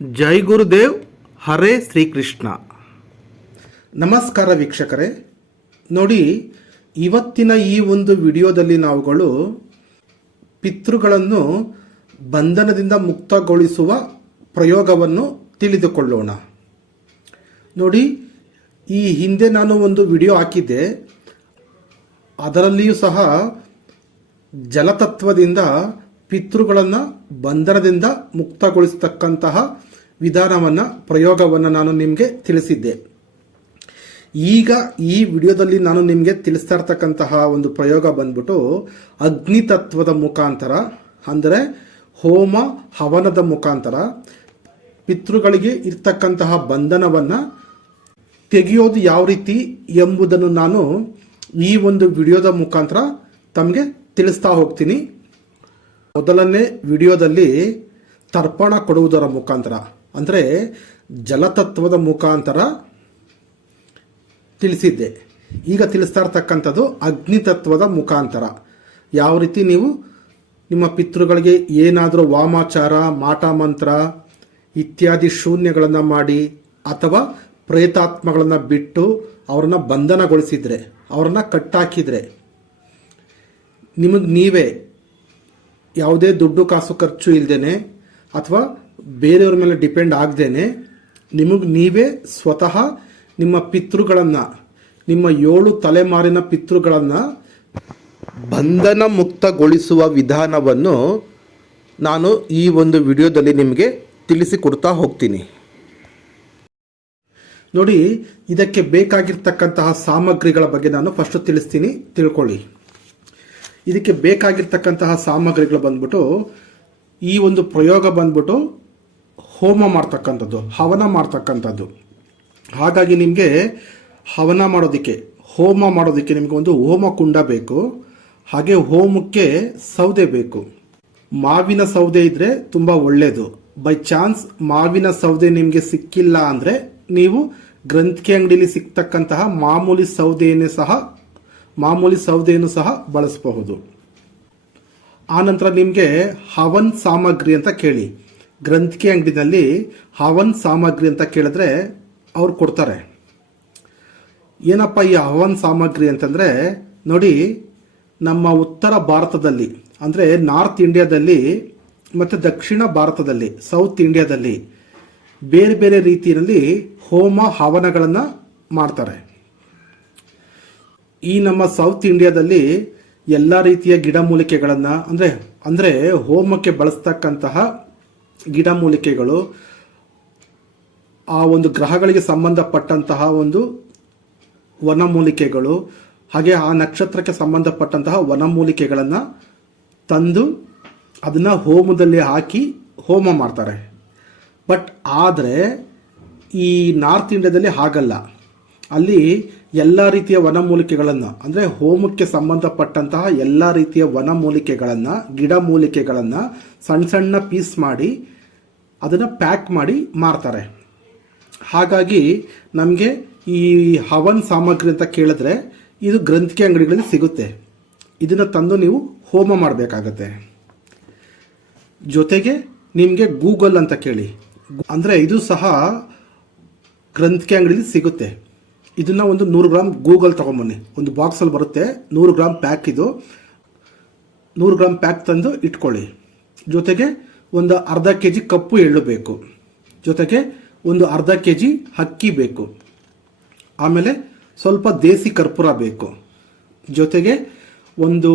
ಜೈ ಗುರುದೇವ್, ಹರೇ ಶ್ರೀಕೃಷ್ಣ. ನಮಸ್ಕಾರ ವೀಕ್ಷಕರೇ. ನೋಡಿ, ಇವತ್ತಿನ ಈ ಒಂದು ವಿಡಿಯೋದಲ್ಲಿ ನಾವುಗಳು ಪಿತೃಗಳನ್ನು ಬಂಧನದಿಂದ ಮುಕ್ತಗೊಳಿಸುವ ಪ್ರಯೋಗವನ್ನು ತಿಳಿದುಕೊಳ್ಳೋಣ. ನೋಡಿ, ಈ ಹಿಂದೆ ನಾನು ಒಂದು ವಿಡಿಯೋ ಹಾಕಿದ್ದೆ. ಅದರಲ್ಲಿಯೂ ಸಹ ಜಲತತ್ವದಿಂದ ಪಿತೃಗಳನ್ನು ಬಂಧನದಿಂದ ಮುಕ್ತಗೊಳಿಸತಕ್ಕಂತಹ ವಿಧಾನವನ್ನು, ಪ್ರಯೋಗವನ್ನು ನಾನು ನಿಮಗೆ ತಿಳಿಸಿದ್ದೆ. ಈಗ ಈ ವಿಡಿಯೋದಲ್ಲಿ ನಾನು ನಿಮಗೆ ತಿಳಿಸ್ತಾ ಇರ್ತಕ್ಕಂತಹ ಒಂದು ಪ್ರಯೋಗ ಬಂದ್ಬಿಟ್ಟು, ಅಗ್ನಿ ತತ್ವದ ಮುಖಾಂತರ, ಅಂದರೆ ಹೋಮ ಹವನದ ಮುಖಾಂತರ, ಪಿತೃಗಳಿಗೆ ಇರ್ತಕ್ಕಂತಹ ಬಂಧನವನ್ನು ತೆಗೆಯೋದು ಯಾವ ರೀತಿ ಎಂಬುದನ್ನು ನಾನು ಈ ಒಂದು ವಿಡಿಯೋದ ಮುಖಾಂತರ ತಮಗೆ ತಿಳಿಸ್ತಾ ಹೋಗ್ತೀನಿ. ಮೊದಲನೇ ವಿಡಿಯೋದಲ್ಲಿ ತರ್ಪಣ ಕೊಡುವುದರ ಮುಖಾಂತರ. ಅಂದರೆ ಜಲತತ್ವದ ಮುಖಾಂತರ ತಿಳಿಸಿದ್ದೆ. ಈಗ ತಿಳಿಸ್ತಾ ಇರ್ತಕ್ಕಂಥದ್ದು ಅಗ್ನಿ ತತ್ವದ ಮುಖಾಂತರ. ಯಾವ ರೀತಿ ನೀವು ನಿಮ್ಮ ಪಿತೃಗಳಿಗೆ ಏನಾದರೂ ವಾಮಾಚಾರ ಮಾಟ ಮಂತ್ರ ಇತ್ಯಾದಿ ಶೂನ್ಯಗಳನ್ನು ಮಾಡಿ ಅಥವಾ ಪ್ರೇತಾತ್ಮಗಳನ್ನು ಬಿಟ್ಟು ಅವರನ್ನ ಬಂಧನಗೊಳಿಸಿದರೆ, ಅವರನ್ನ ಕಟ್ಟಾಕಿದರೆ, ನಿಮಗೆ ನೀವೇ ಯಾವುದೇ ದುಡ್ಡು ಕಾಸು ಖರ್ಚು ಇಲ್ಲದೇನೆ ಅಥವಾ ಬೇರೆಯವ್ರ ಮೇಲೆ ಡಿಪೆಂಡ್ ಆಗದೇನೆ ನಿಮಗೆ ನೀವೇ ಸ್ವತಃ ನಿಮ್ಮ ಪಿತೃಗಳನ್ನು, ನಿಮ್ಮ ಏಳು ತಲೆಮಾರಿನ ಪಿತೃಗಳನ್ನು ಬಂಧನ ಮುಕ್ತಗೊಳಿಸುವ ವಿಧಾನವನ್ನು ನಾನು ಈ ಒಂದು ವಿಡಿಯೋದಲ್ಲಿ ನಿಮಗೆ ತಿಳಿಸಿಕೊಡ್ತಾ ಹೋಗ್ತೀನಿ. ನೋಡಿ, ಇದಕ್ಕೆ ಬೇಕಾಗಿರ್ತಕ್ಕಂತಹ ಸಾಮಗ್ರಿಗಳ ಬಗ್ಗೆ ನಾನು ಫಸ್ಟ್ ತಿಳಿಸ್ತೀನಿ, ತಿಳ್ಕೊಳ್ಳಿ. ಇದಕ್ಕೆ ಬೇಕಾಗಿರ್ತಕ್ಕಂತಹ ಸಾಮಗ್ರಿಗಳು ಬಂದ್ಬಿಟ್ಟು ಈ ಒಂದು ಪ್ರಯೋಗ ಬಂದ್ಬಿಟ್ಟು ಹೋಮ ಮಾಡ್ತಕ್ಕಂಥದ್ದು, ಹವನ ಮಾಡ್ತಕ್ಕಂಥದ್ದು. ಹಾಗಾಗಿ ನಿಮಗೆ ಹವನ ಮಾಡೋದಕ್ಕೆ, ಹೋಮ ಮಾಡೋದಕ್ಕೆ ನಿಮಗೆ ಒಂದು ಹೋಮ ಕುಂಡ ಬೇಕು. ಹಾಗೆ ಹೋಮಕ್ಕೆ ಸೌದೆ ಬೇಕು. ಮಾವಿನ ಸೌದೆ ಇದ್ರೆ ತುಂಬ ಒಳ್ಳೆಯದು ಬೈ ಚಾನ್ಸ್ ಮಾವಿನ ಸೌದೆ ನಿಮಗೆ ಸಿಕ್ಕಿಲ್ಲ ಅಂದರೆ ನೀವು ಗ್ರಂಥಿಕೆ ಅಂಗಡಿಯಲ್ಲಿ ಸಿಗ್ತಕ್ಕಂತಹ ಮಾಮೂಲಿ ಸೌದೆಯನ್ನು ಸಹ, ಮಾಮೂಲಿ ಸೌದೆಯನ್ನು ಸಹ ಬಳಸಬಹುದು. ಆನಂತರ ನಿಮಗೆ ಹವನ್ ಸಾಮಗ್ರಿ ಅಂತ ಕೇಳಿ. ಗ್ರಂಥಿಕೆ ಅಂಗಡಿನಲ್ಲಿ ಹವನ್ ಸಾಮಗ್ರಿ ಅಂತ ಕೇಳಿದ್ರೆ ಅವ್ರು ಕೊಡ್ತಾರೆ. ಏನಪ್ಪ ಈ ಹವನ್ ಸಾಮಗ್ರಿ ಅಂತಂದರೆ, ನೋಡಿ, ನಮ್ಮ ಉತ್ತರ ಭಾರತದಲ್ಲಿ, ಅಂದರೆ ನಾರ್ತ್ ಇಂಡಿಯಾದಲ್ಲಿ ಮತ್ತು ದಕ್ಷಿಣ ಭಾರತದಲ್ಲಿ, ಸೌತ್ ಇಂಡಿಯಾದಲ್ಲಿ ಬೇರೆ ಬೇರೆ ರೀತಿಯಲ್ಲಿ ಹೋಮ ಹವನಗಳನ್ನು ಮಾಡ್ತಾರೆ. ಈ ನಮ್ಮ ಸೌತ್ ಇಂಡಿಯಾದಲ್ಲಿ ಎಲ್ಲ ರೀತಿಯ ಗಿಡಮೂಲಿಕೆಗಳನ್ನು ಅಂದರೆ ಅಂದರೆ ಹೋಮಕ್ಕೆ ಬಳಸ್ತಕ್ಕಂತಹ ಗಿಡಮೂಲಿಕೆಗಳು, ಆ ಒಂದು ಗ್ರಹಗಳಿಗೆ ಸಂಬಂಧಪಟ್ಟಂತಹ ಒಂದು ವನಮೂಲಿಕೆಗಳು, ಹಾಗೆ ಆ ನಕ್ಷತ್ರಕ್ಕೆ ಸಂಬಂಧಪಟ್ಟಂತಹ ವನಮೂಲಿಕೆಗಳನ್ನು ತಂದು ಅದನ್ನು ಹೋಮದಲ್ಲಿ ಹಾಕಿ ಹೋಮ ಮಾಡ್ತಾರೆ. ಬಟ್ ಆದರೆ ಈ ನಾರ್ತ್ ಇಂಡಿಯಾದಲ್ಲಿ ಹಾಗಲ್ಲ. ಅಲ್ಲಿ ಎಲ್ಲ ರೀತಿಯ ವನಮೂಲಿಕೆಗಳನ್ನು, ಅಂದರೆ ಹೋಮಕ್ಕೆ ಸಂಬಂಧಪಟ್ಟಂತಹ ಎಲ್ಲ ರೀತಿಯ ವನಮೂಲಿಕೆಗಳನ್ನು ಗಿಡಮೂಲಿಕೆಗಳನ್ನು ಸಣ್ಣ ಸಣ್ಣ ಪೀಸ್ ಮಾಡಿ ಅದನ್ನು ಪ್ಯಾಕ್ ಮಾಡಿ ಮಾರ್ತಾರೆ. ಹಾಗಾಗಿ ನಮಗೆ ಈ ಹವನ್ ಸಾಮಗ್ರಿ ಅಂತ ಕೇಳಿದ್ರೆ ಇದು ಗ್ರಂಥಿಕೆ ಅಂಗಡಿಗಳಲ್ಲಿ ಸಿಗುತ್ತೆ. ಇದನ್ನು ತಂದು ನೀವು ಹೋಮ ಮಾಡಬೇಕಾಗತ್ತೆ. ಜೊತೆಗೆ ನಿಮಗೆ ಗೂಗಲ್ ಅಂತ ಕೇಳಿ. ಅಂದರೆ ಇದು ಸಹ ಗ್ರಂಥಿಕೆ ಅಂಗಡಿಯಲ್ಲಿ ಸಿಗುತ್ತೆ. ಇದನ್ನು ಒಂದು ನೂರು ಗ್ರಾಮ್ ಗೂಗಲ್ ತಗೊಂಬನ್ನಿ. ಒಂದು ಬಾಕ್ಸಲ್ಲಿ ಬರುತ್ತೆ, ನೂರು ಗ್ರಾಮ್ ಪ್ಯಾಕ್ ಇದು. ನೂರು ಗ್ರಾಮ್ ಪ್ಯಾಕ್ ತಂದು ಇಟ್ಕೊಳ್ಳಿ. ಜೊತೆಗೆ ಒಂದು ಅರ್ಧ ಕೆ ಜಿ ಕಪ್ಪು ಎಳ್ಳು ಬೇಕು. ಜೊತೆಗೆ ಒಂದು ಅರ್ಧ ಕೆ ಜಿ ಅಕ್ಕಿ ಬೇಕು. ಆಮೇಲೆ ಸ್ವಲ್ಪ ದೇಸಿ ಕರ್ಪೂರ ಬೇಕು. ಜೊತೆಗೆ ಒಂದು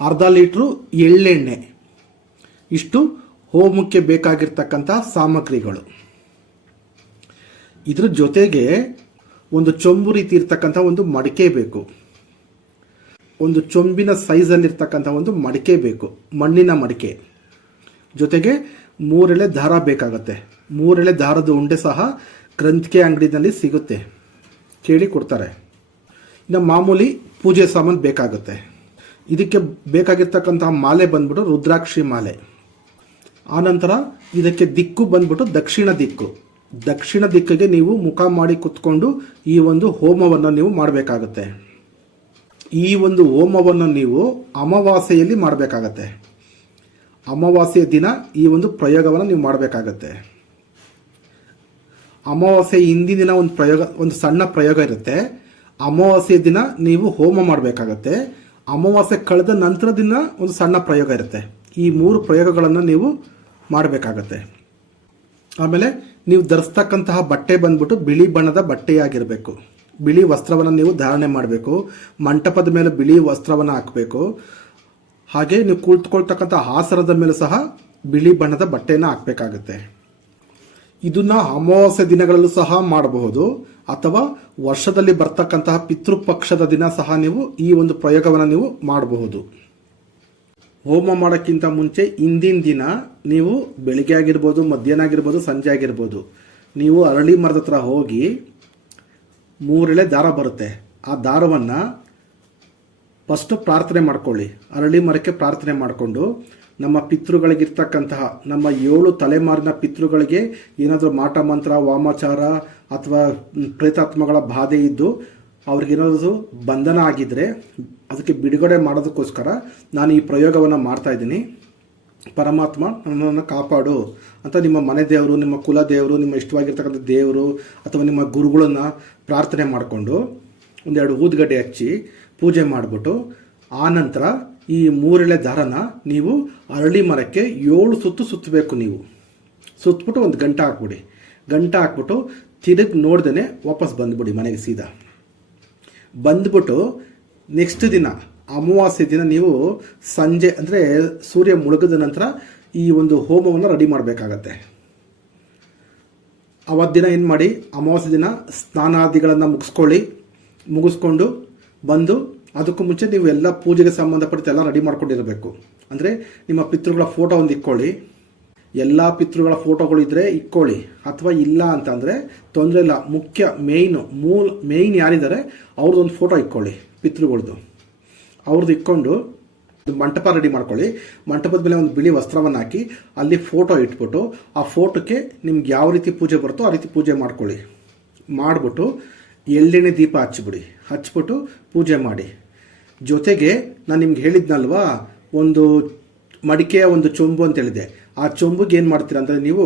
ಅರ್ಧ ಲೀಟ್ರು ಎಳ್ಳೆಣ್ಣೆ. ಇಷ್ಟು ಹೋಮಕ್ಕೆ ಬೇಕಾಗಿರ್ತಕ್ಕಂಥ ಸಾಮಗ್ರಿಗಳು. ಇದ್ರ ಜೊತೆಗೆ ಒಂದು ಚೊಂಬು ರೀತಿ ಇರ್ತಕ್ಕಂಥ ಒಂದು ಮಡಿಕೆ ಬೇಕು. ಒಂದು ಚೊಂಬಿನ ಸೈಜಲ್ಲಿರ್ತಕ್ಕಂಥ ಒಂದು ಮಡಿಕೆ ಬೇಕು. ಮಣ್ಣಿನ ಮಡಿಕೆ. ಜೊತೆಗೆ ಮೂರೆಳೆ ದಾರ ಬೇಕಾಗತ್ತೆ. ಮೂರೆಳೆ ದಾರದ ಉಂಡೆ ಸಹ ಗ್ರಂಥಿಕೆ ಅಂಗಡಿನಲ್ಲಿ ಸಿಗುತ್ತೆ. ಕೇಳಿ ಕೊಡ್ತಾರೆ. ಇನ್ನು ಮಾಮೂಲಿ ಪೂಜೆ ಸಾಮಾನು ಬೇಕಾಗುತ್ತೆ. ಇದಕ್ಕೆ ಬೇಕಾಗಿರ್ತಕ್ಕಂತಹ ಮಾಲೆ ಬಂದ್ಬಿಟ್ಟು ರುದ್ರಾಕ್ಷಿ ಮಾಲೆ. ಆನಂತರ ಇದಕ್ಕೆ ದಿಕ್ಕು ಬಂದ್ಬಿಟ್ಟು ದಕ್ಷಿಣ ದಿಕ್ಕು. ದಕ್ಷಿಣ ದಿಕ್ಕಿಗೆ ನೀವು ಮುಖ ಮಾಡಿ ಕುತ್ಕೊಂಡು ಈ ಒಂದು ಹೋಮವನ್ನು ನೀವು ಮಾಡಬೇಕಾಗತ್ತೆ. ಈ ಒಂದು ಹೋಮವನ್ನು ನೀವು ಅಮಾವಾಸ್ಯೆಯಲ್ಲಿ ಮಾಡಬೇಕಾಗತ್ತೆ. ಅಮಾವಾಸ್ಯೆಯ ದಿನ ಈ ಒಂದು ಪ್ರಯೋಗವನ್ನು ನೀವು ಮಾಡಬೇಕಾಗತ್ತೆ. ಅಮಾವಾಸ್ಯೆ ಹಿಂದಿನ ದಿನ ಒಂದು ಪ್ರಯೋಗ, ಒಂದು ಸಣ್ಣ ಪ್ರಯೋಗ ಇರುತ್ತೆ. ಅಮಾವಾಸ್ಯೆ ದಿನ ನೀವು ಹೋಮ ಮಾಡಬೇಕಾಗತ್ತೆ. ಅಮಾವಾಸ್ಯೆ ಕಳೆದ ನಂತರ ದಿನ ಒಂದು ಸಣ್ಣ ಪ್ರಯೋಗ ಇರುತ್ತೆ. ಈ ಮೂರು ಪ್ರಯೋಗಗಳನ್ನು ನೀವು ಮಾಡಬೇಕಾಗತ್ತೆ. ಆಮೇಲೆ ನೀವು ಧರಿಸ್ತಕ್ಕಂತಹ ಬಟ್ಟೆ ಬಂದ್ಬಿಟ್ಟು ಬಿಳಿ ಬಣ್ಣದ ಬಟ್ಟೆಯಾಗಿರಬೇಕು. ಬಿಳಿ ವಸ್ತ್ರವನ್ನು ನೀವು ಧಾರಣೆ ಮಾಡಬೇಕು. ಮಂಟಪದ ಮೇಲೆ ಬಿಳಿ ವಸ್ತ್ರವನ್ನು ಹಾಕಬೇಕು. ಹಾಗೆ ನೀವು ಕುಳಿತುಕೊಳ್ತಕ್ಕಂಥ ಆಸನದ ಮೇಲೆ ಸಹ ಬಿಳಿ ಬಣ್ಣದ ಬಟ್ಟೆಯನ್ನು ಹಾಕಬೇಕಾಗುತ್ತೆ. ಇದನ್ನು ಅಮಾವಾಸ್ಯ ದಿನಗಳಲ್ಲೂ ಸಹ ಮಾಡಬಹುದು. ಅಥವಾ ವರ್ಷದಲ್ಲಿ ಬರ್ತಕ್ಕಂತಹ ಪಿತೃಪಕ್ಷದ ದಿನ ಸಹ ನೀವು ಈ ಒಂದು ಪ್ರಯೋಗವನ್ನು ನೀವು ಮಾಡಬಹುದು. ಹೋಮ ಮಾಡೋಕ್ಕಿಂತ ಮುಂಚೆ ಹಿಂದಿನ ದಿನ ನೀವು ಬೆಳಿಗ್ಗೆ ಆಗಿರ್ಬೋದು, ಮಧ್ಯಾಹ್ನ ಆಗಿರ್ಬೋದು, ಸಂಜೆ ಆಗಿರ್ಬೋದು, ನೀವು ಅರಳಿ ಮರದ ಹತ್ರ ಹೋಗಿ ಮೂರೆಳೆ ದಾರ ಬರುತ್ತೆ. ಆ ದಾರವನ್ನು ಫಸ್ಟು ಪ್ರಾರ್ಥನೆ ಮಾಡ್ಕೊಳ್ಳಿ. ಅರಳಿ ಮರಕ್ಕೆ ಪ್ರಾರ್ಥನೆ ಮಾಡಿಕೊಂಡು ನಮ್ಮ ಪಿತೃಗಳಿಗಿರ್ತಕ್ಕಂತಹ, ನಮ್ಮ ಏಳು ತಲೆಮಾರಿನ ಪಿತೃಗಳಿಗೆ ಏನಾದರೂ ಮಾಟ ಮಂತ್ರ, ವಾಮಾಚಾರ ಅಥವಾ ಪ್ರೇತಾತ್ಮಗಳ ಬಾಧೆ ಇದ್ದು ಅವ್ರಿಗೇನಾದರೂ ಬಂಧನ ಆಗಿದ್ರೆ ಅದಕ್ಕೆ ಬಿಡುಗಡೆ ಮಾಡೋದಕ್ಕೋಸ್ಕರ ನಾನು ಈ ಪ್ರಯೋಗವನ್ನು ಮಾಡ್ತಾ ಇದ್ದೀನಿ. ಪರಮಾತ್ಮ, ನನ್ನನ್ನು ಕಾಪಾಡು ಅಂತ ನಿಮ್ಮ ಮನೆ ದೇವರು, ನಿಮ್ಮ ಕುಲ ದೇವರು, ನಿಮ್ಮ ಇಷ್ಟವಾಗಿರ್ತಕ್ಕಂಥ ದೇವರು ಅಥವಾ ನಿಮ್ಮ ಗುರುಗಳನ್ನ ಪ್ರಾರ್ಥನೆ ಮಾಡಿಕೊಂಡು ಒಂದೆರಡು ಊದ್ಗಡ್ಡೆ ಹಚ್ಚಿ ಪೂಜೆ ಮಾಡಿಬಿಟ್ಟು ಆ ನಂತರ ಈ ಮೂರೆಳೆ ದಾರನ ನೀವು ಅರಳಿ ಮರಕ್ಕೆ ಏಳು ಸುತ್ತು ಸುತ್ತಬೇಕು ನೀವು. ಸುತ್ತಬಿಟ್ಟು ಒಂದು ಗಂಟೆ ಹಾಕ್ಬಿಡಿ. ಗಂಟೆ ಹಾಕ್ಬಿಟ್ಟು ತಿರುಗಿ ನೋಡ್ದೇ ವಾಪಸ್ ಬಂದ್ಬಿಡಿ ಮನೆಗೆ ಸೀದಾ. ಬಂದ್ಬಿಟ್ಟು ನೆಕ್ಸ್ಟ್ ದಿನ, ಅಮಾವಾಸ್ಯೆ ದಿನ ನೀವು ಸಂಜೆ, ಅಂದರೆ ಸೂರ್ಯ ಮುಳುಗಿದ ನಂತರ ಈ ಒಂದು ಹೋಮವನ್ನು ರೆಡಿ ಮಾಡಬೇಕಾಗತ್ತೆ. ಅವತ್ತು ದಿನ ಏನು ಮಾಡಿ, ಅಮಾವಾಸ್ಯೆ ದಿನ ಸ್ನಾನಾದಿಗಳನ್ನು ಮುಗಿಸ್ಕೊಳ್ಳಿ. ಮುಗಿಸ್ಕೊಂಡು ಬಂದು ಅದಕ್ಕೂ ಮುಂಚೆ ನೀವು ಎಲ್ಲ ಪೂಜೆಗೆ ಸಂಬಂಧಪಟ್ಟ ಎಲ್ಲ ರೆಡಿ ಮಾಡ್ಕೊಂಡಿರಬೇಕು. ಅಂದರೆ ನಿಮ್ಮ ಪಿತೃಗಳ ಫೋಟೋ ಒಂದು ಇಕ್ಕೊಳ್ಳಿ ಎಲ್ಲ ಪಿತೃಗಳ ಫೋಟೋಗಳು ಇದ್ರೆ ಇಕ್ಕೊಳ್ಳಿ. ಅಥವಾ ಇಲ್ಲ ಅಂತಂದರೆ ತೊಂದರೆ ಇಲ್ಲ. ಮುಖ್ಯ ಮೇಯ್ನು ಮೂಲ ಮೇಯ್ನ್ ಯಾರಿದ್ದಾರೆ, ಅವ್ರದ್ದೊಂದು ಫೋಟೋ ಇಕ್ಕೊಳ್ಳಿ, ಪಿತೃಗಳ್ದು. ಅವ್ರದ್ದು ಇಕ್ಕೊಂಡು ಮಂಟಪ ರೆಡಿ ಮಾಡ್ಕೊಳ್ಳಿ. ಮಂಟಪದ ಮೇಲೆ ಒಂದು ಬಿಳಿ ವಸ್ತ್ರವನ್ನು ಹಾಕಿ ಅಲ್ಲಿ ಫೋಟೋ ಇಟ್ಬಿಟ್ಟು ಆ ಫೋಟೋಕ್ಕೆ ನಿಮ್ಗೆ ಯಾವ ರೀತಿ ಪೂಜೆ ಬರುತ್ತೋ ಆ ರೀತಿ ಪೂಜೆ ಮಾಡ್ಕೊಳ್ಳಿ. ಮಾಡಿಬಿಟ್ಟು ಎಳ್ಳೆಣ್ಣೆ ದೀಪ ಹಚ್ಚಿಬಿಡಿ. ಹಚ್ಬಿಟ್ಟು ಪೂಜೆ ಮಾಡಿ. ಜೊತೆಗೆ ನಾನು ನಿಮ್ಗೆ ಹೇಳಿದ್ನಲ್ವಾ, ಒಂದು ಮಡಿಕೆಯ ಒಂದು ಚೊಂಬು ಅಂತ ಹೇಳಿದೆ. ಆ ಚೊಂಬುಗೆ ಏನು ಮಾಡ್ತೀರಾ ಅಂದರೆ ನೀವು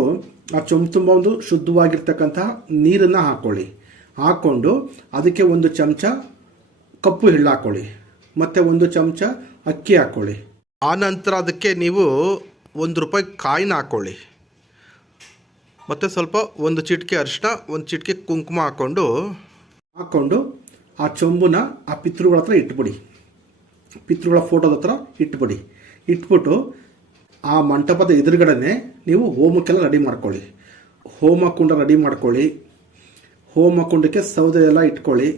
ಆ ಚೊಂಬು ತುಂಬ ಒಂದು ಶುದ್ಧವಾಗಿರ್ತಕ್ಕಂತಹ ನೀರನ್ನು ಹಾಕ್ಕೊಳ್ಳಿ ಹಾಕ್ಕೊಂಡು ಅದಕ್ಕೆ ಒಂದು ಚಮಚ ಕಪ್ಪು ಹಿಳ್ಳು ಹಾಕ್ಕೊಳ್ಳಿ ಮತ್ತು ಒಂದು ಚಮಚ ಅಕ್ಕಿ ಹಾಕ್ಕೊಳ್ಳಿ ಆ ನಂತರ ಅದಕ್ಕೆ ನೀವು ಒಂದು ರೂಪಾಯಿ ಕಾಯಿನ ಹಾಕ್ಕೊಳ್ಳಿ ಮತ್ತು ಸ್ವಲ್ಪ ಒಂದು ಚಿಟಿಕೆ ಅರಿಶಿನ ಒಂದು ಚಿಟಿಕೆ ಕುಂಕುಮ ಹಾಕ್ಕೊಂಡು ಹಾಕ್ಕೊಂಡು ಆ ಚೊಂಬುನ ಆ ಪಿತೃಗಳ ಹತ್ರ ಇಟ್ಬಿಡಿ. ಪಿತೃಗಳ ಫೋಟೋದ ಹತ್ರ ಇಟ್ಬಿಡಿ. ಇಟ್ಬಿಟ್ಟು ಆ ಮಂಟಪದ ಎದುರುಗಡೆನೆ ನೀವು ಹೋಮಕ್ಕೆಲ್ಲ ರೆಡಿ ಮಾಡ್ಕೊಳ್ಳಿ. ಹೋಮ ಕುಂಡ ರೆಡಿ ಮಾಡ್ಕೊಳ್ಳಿ. ಹೋಮ ಕುಂಡಕ್ಕೆ ಸೌದೆ ಎಲ್ಲ ಇಟ್ಕೊಳ್ಳಿ.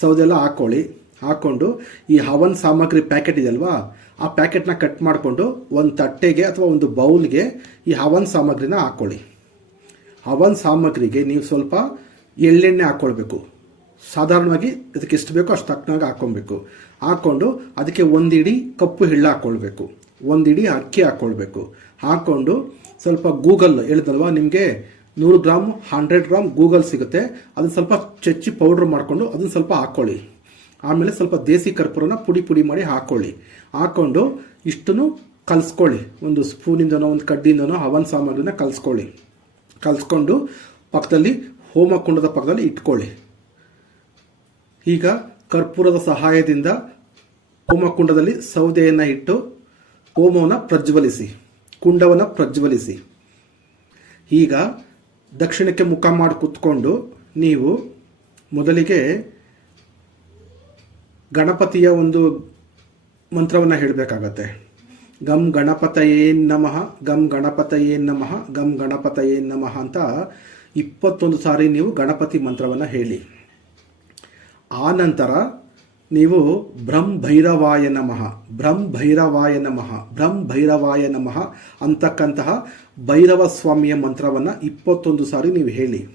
ಸೌದೆ ಎಲ್ಲ ಹಾಕ್ಕೊಳ್ಳಿ ಹಾಕ್ಕೊಂಡು ಈ ಹವನ್ ಸಾಮಗ್ರಿ ಪ್ಯಾಕೆಟ್ ಇದೆಯಲ್ವಾ? ಆ ಪ್ಯಾಕೆಟ್ನ ಕಟ್ ಮಾಡಿಕೊಂಡು ಒಂದು ತಟ್ಟೆಗೆ ಅಥವಾ ಒಂದು ಬೌಲ್ಗೆ ಈ ಹವನ್ ಸಾಮಗ್ರಿನ ಹಾಕ್ಕೊಳ್ಳಿ ಹವನ್ ಸಾಮಗ್ರಿಗೆ ನೀವು ಸ್ವಲ್ಪ ಎಳ್ಳೆಣ್ಣೆ ಹಾಕ್ಕೊಳ್ಬೇಕು ಸಾಧಾರಣವಾಗಿ ಅದಕ್ಕೆ ಎಷ್ಟು ಬೇಕೋ ಅಷ್ಟು ತಕ್ಕನಾಗಿ ಹಾಕ್ಕೊಬೇಕು ಹಾಕ್ಕೊಂಡು ಅದಕ್ಕೆ ಒಂದಿಡಿ ಕಪ್ಪು ಎಳ್ಳು ಹಾಕ್ಕೊಳ್ಬೇಕು ಒಂದಿಡಿ ಅಕ್ಕಿ ಹಾಕ್ಕೊಳ್ಬೇಕು ಹಾಕ್ಕೊಂಡು ಸ್ವಲ್ಪ ಗೂಗಲ್ ಹೇಳಿದಲ್ವಾ ನಿಮಗೆ? ನೂರು ಗ್ರಾಮ್ ಹಂಡ್ರೆಡ್ ಗ್ರಾಮ್ ಗೂಗಲ್ ಸಿಗುತ್ತೆ. ಅದನ್ನ ಸ್ವಲ್ಪ ಚಚ್ಚಿ ಪೌಡ್ರ್ ಮಾಡಿಕೊಂಡು ಅದನ್ನ ಸ್ವಲ್ಪ ಹಾಕ್ಕೊಳ್ಳಿ ಆಮೇಲೆ ಸ್ವಲ್ಪ ದೇಸಿ ಕರ್ಪೂರನ ಪುಡಿ ಪುಡಿ ಮಾಡಿ ಹಾಕ್ಕೊಳ್ಳಿ ಹಾಕ್ಕೊಂಡು ಇಷ್ಟನ್ನು ಕಲಿಸ್ಕೊಳ್ಳಿ. ಒಂದು ಸ್ಪೂನಿಂದನೋ, ಒಂದು ಕಡ್ಡಿಯಿಂದನೋ, ಹವನ್ ಸಾಮಗ್ರಿನ ಕಲಿಸ್ಕೊಳ್ಳಿ. ಕಲಿಸ್ಕೊಂಡು ಪಕ್ಕದಲ್ಲಿ ಹೋಮ ಕುಂಡದ ಪಕ್ಕದಲ್ಲಿ ಇಟ್ಕೊಳ್ಳಿ. ಈಗ ಕರ್ಪೂರದ ಸಹಾಯದಿಂದ ಹೋಮಕುಂಡದಲ್ಲಿ ಸೌದೆಯನ್ನು ಇಟ್ಟು ಹೋಮವನ್ನು ಪ್ರಜ್ವಲಿಸಿ ಕುಂಡವನ್ನು ಪ್ರಜ್ವಲಿಸಿ. ಈಗ ದಕ್ಷಿಣಕ್ಕೆ ಮುಖ ಮಾಡಿ ಕೂತ್ಕೊಂಡು ನೀವು ಮೊದಲಿಗೆ ಗಣಪತಿಯ ಒಂದು ಮಂತ್ರವನ್ನು ಹೇಳಬೇಕಾಗತ್ತೆ. ಗಮ್ ಗಣಪತಯೇ ನಮಃ ಗಮ್ ಗಣಪತಯೇ ನಮಃ ಗಮ್ ಗಣಪತಯೇ ನಮಃ ಅಂತ ಇಪ್ಪತ್ತೊಂದು ಸಾರಿ ನೀವು ಗಣಪತಿ ಮಂತ್ರವನ್ನು ಹೇಳಿ. ಆ ನಂತರ ನೀವು ಬ್ರಹ್ಮ ಭೈರವಾಯ ನಮಃ, ಬ್ರಹ್ಮ ಭೈರವಾಯ ನಮಃ, ಬ್ರಹ್ಮ ಭೈರವಾಯ ನಮಃ ಅಂತಕ್ಕಂತಹ ಭೈರವ ಸ್ವಾಮಿಯ ಮಂತ್ರವನ್ನು ಇಪ್ಪತ್ತೊಂದು ಸಾರಿ ನೀವು ಹೇಳಿ.